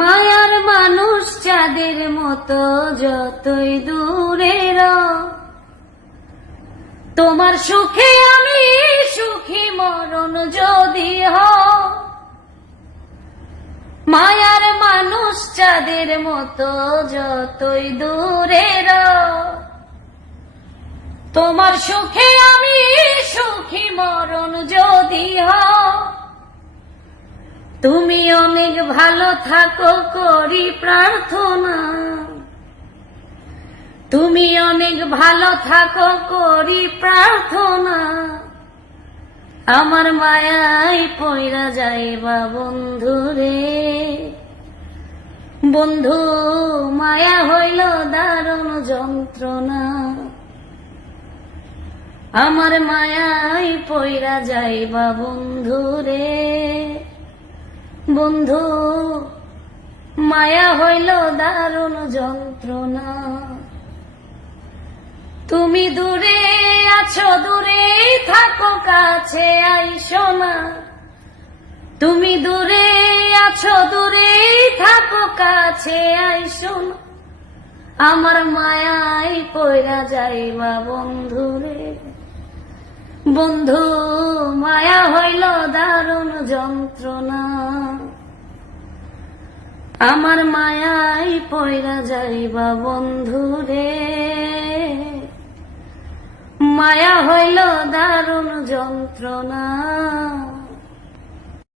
মায়ার মানুষ চাঁদের মতো যতই দূরে রও, তোমার সুখে আমি সুখী মরণ যদি হও। মায়ার মানুষ চাঁদের মতো যতই দূরে রও, তোমার সুখে আমি সুখী মরণ যদি হও। তুমি অনেক ভালো থাকো করি প্রার্থনা, তুমি অনেক ভালো থাকো করি প্রার্থনা। আমার মায়ায় পয়রা যাইবা বন্ধুরে, বন্ধু মায়া হইল দারুণ যন্ত্রণা। আমার মায়ায় পয়রা যাইবা বন্ধুরে, বন্ধু মায়া হইল দারুণ যন্ত্রণা। তুমি দূরে আছো দূরে থাকো কাছে আইসো না, তুমি দূরে আছো দূরে থাকো কাছে আইসো না। আমার মায়ায় পয়রা যাইবা বন্ধুরে, বন্ধু মায়া হইল দারুণ যন্ত্রণা। আমার মায়ায় পয়রা যাইবা বন্ধুরে, মায়া হইল দারুণ যন্ত্রণা।